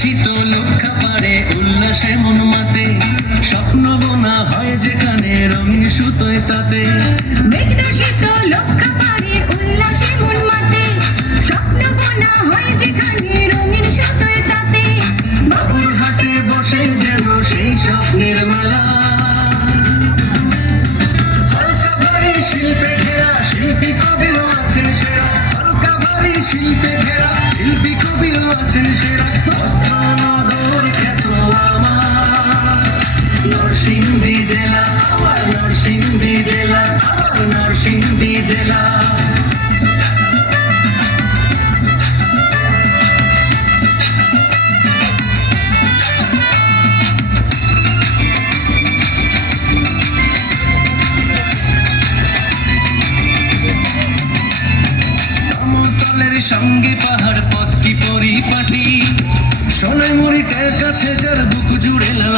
শীতল খাবারে উল্লাসে মন মাতে, স্বপ্ন বোনা হয় যেখানে রঙিন সুতোয় তাতে। মেঘনা শীতল খাবারে উল্লাসে মন মাতে, স্বপ্ন বোনা হয় যেখানে রঙিন সুতোয় তাতে। বাবুর হাটে বসে যেন সেই স্বপ্নের মেলা, হালকা ভারী শিল্পে ঘেরা শিল্পী কবিও আছেন সেরা, হালকা ভারী শিল্পে ঘেরা শিল্পী কবিও আছেন সেরা। বস্ত্রনগর খ্যাত আমার নরসিংদী জেলা, আমার নরসিংদী জেলা, আমার নরসিংদী জেলা। সঙ্গে পাহাড় পথ কি পরিপাটি, সোনাই মুড়িটার কাছে যার বুক জুড়ে লাল